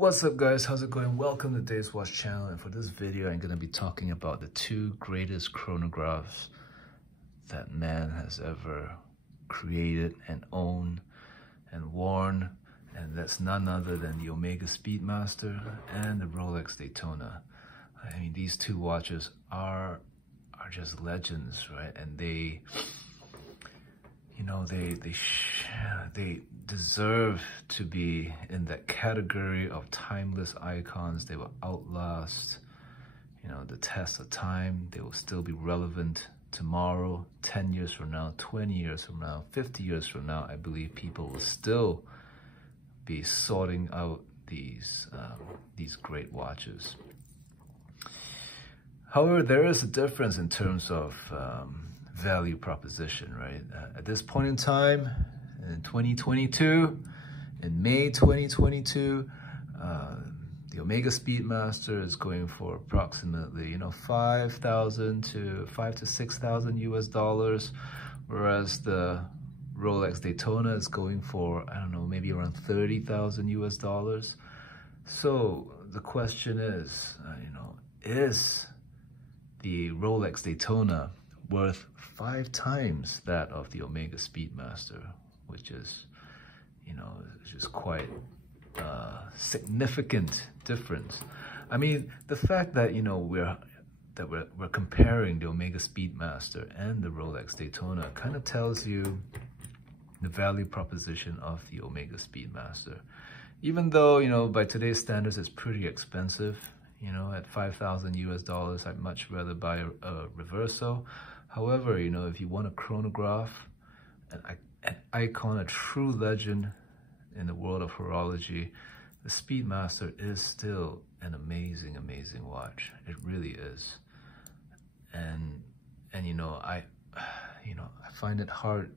What's up guys, how's it going? Welcome to Dave's Watch channel, and for this video I'm going to be talking about the two greatest chronographs that man has ever created and owned and worn, and that's none other than the Omega Speedmaster and the Rolex Daytona. I mean, these two watches are just legends, right? And they, you know, they deserve to be in that category of timeless icons. They will outlast, you know, the test of time. They will still be relevant tomorrow, 10 years from now, 20 years from now, 50 years from now. I believe people will still be sorting out these great watches. However, there is a difference in terms of value proposition, right? At this point in time, in 2022, in May 2022, the Omega Speedmaster is going for approximately, you know, $5,000 to $6,000 US, whereas the Rolex Daytona is going for, I don't know, maybe around $30,000 US. So the question is, you know, is the Rolex Daytona worth 5 times that of the Omega Speedmaster, which is, you know, just quite significant difference. I mean, the fact that, you know, we're comparing the Omega Speedmaster and the Rolex Daytona kind of tells you the value proposition of the Omega Speedmaster. Even though, you know, by today's standards, it's pretty expensive. You know, at $5,000 US, I'd much rather buy a Reverso. However, you know, if you want a chronograph, an icon, a true legend in the world of horology, the Speedmaster is still an amazing, amazing watch. It really is. And you know, I find it hard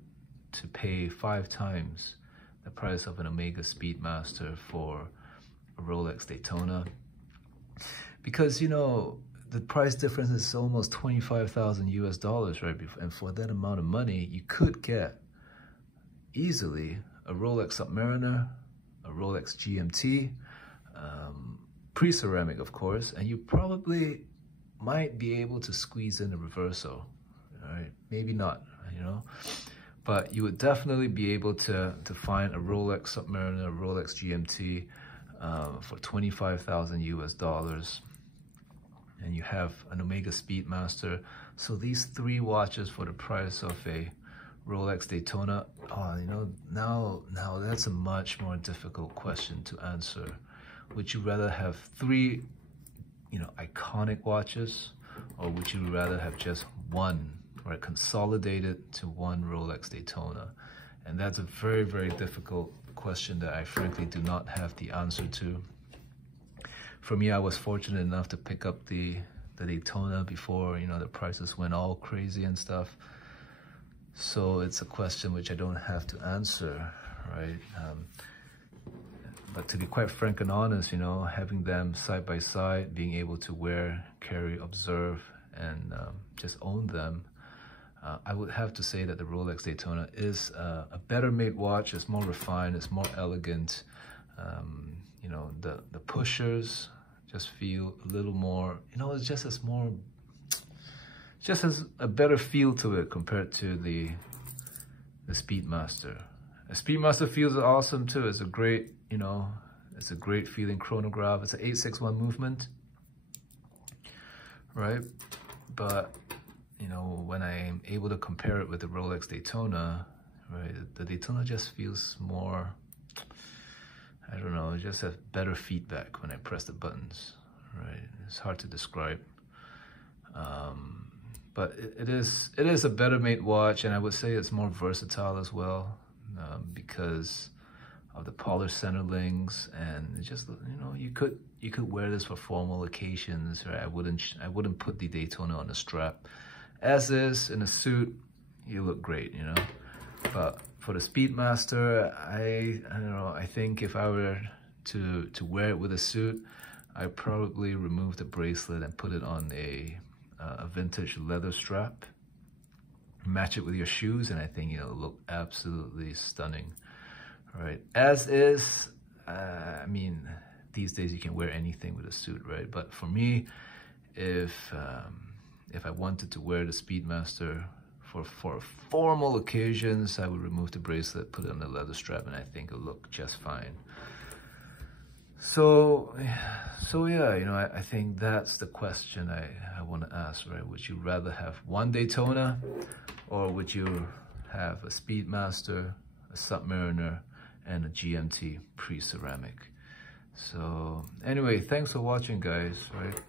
to pay 5 times the price of an Omega Speedmaster for a Rolex Daytona, because, you know, the price difference is almost $25,000 US, right? And for that amount of money, you could get easily a Rolex Submariner, a Rolex GMT, pre-ceramic, of course, and you probably might be able to squeeze in a Reverso, right? Maybe not, you know, but you would definitely be able to find a Rolex Submariner, a Rolex GMT for $25,000 US. And you have an Omega Speedmaster. So these 3 watches for the price of a Rolex Daytona, oh, you know, now that's a much more difficult question to answer. Would you rather have 3, you know, iconic watches, or would you rather have just one, right, consolidated to one Rolex Daytona? And that's a very, very difficult question that I frankly do not have the answer to. For me, I was fortunate enough to pick up the Daytona before, you know, the prices went all crazy and stuff. So it's a question which I don't have to answer, right? But to be quite frank and honest, you know, having them side by side, being able to wear, carry, observe, and just own them, I would have to say that the Rolex Daytona is a better made watch. It's more refined, it's more elegant. You know, the pushers just feel a little more, you know, it's just has a better feel to it compared to the Speedmaster. The Speedmaster feels awesome too. It's a great, you know, it's a great feeling chronograph. It's an 861 movement, right? But, you know, when I'm able to compare it with the Rolex Daytona, right, the Daytona just feels more, I don't know, it just has better feedback when I press the buttons, right? It's hard to describe. But it is a better made watch, and I would say it's more versatile as well, because of the polished center links, and it just, you know, you could wear this for formal occasions, right? I wouldn't put the Daytona on a strap. As is, in a suit, you look great, you know. But for the Speedmaster, I don't know, I think if I were to wear it with a suit, I'd probably remove the bracelet and put it on a vintage leather strap, match it with your shoes, and I think it'll look absolutely stunning, right? As is, I mean, these days you can wear anything with a suit, right? But for me, if I wanted to wear the Speedmaster for formal occasions, I would remove the bracelet, put it on the leather strap, and I think it'll look just fine. So yeah, you know, I think that's the question I want to ask, right? Would you rather have one Daytona, or would you have a Speedmaster, a Submariner, and a GMT pre-ceramic? So anyway, thanks for watching, guys, right?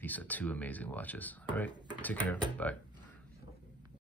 These are two amazing watches. All right, take care, bye.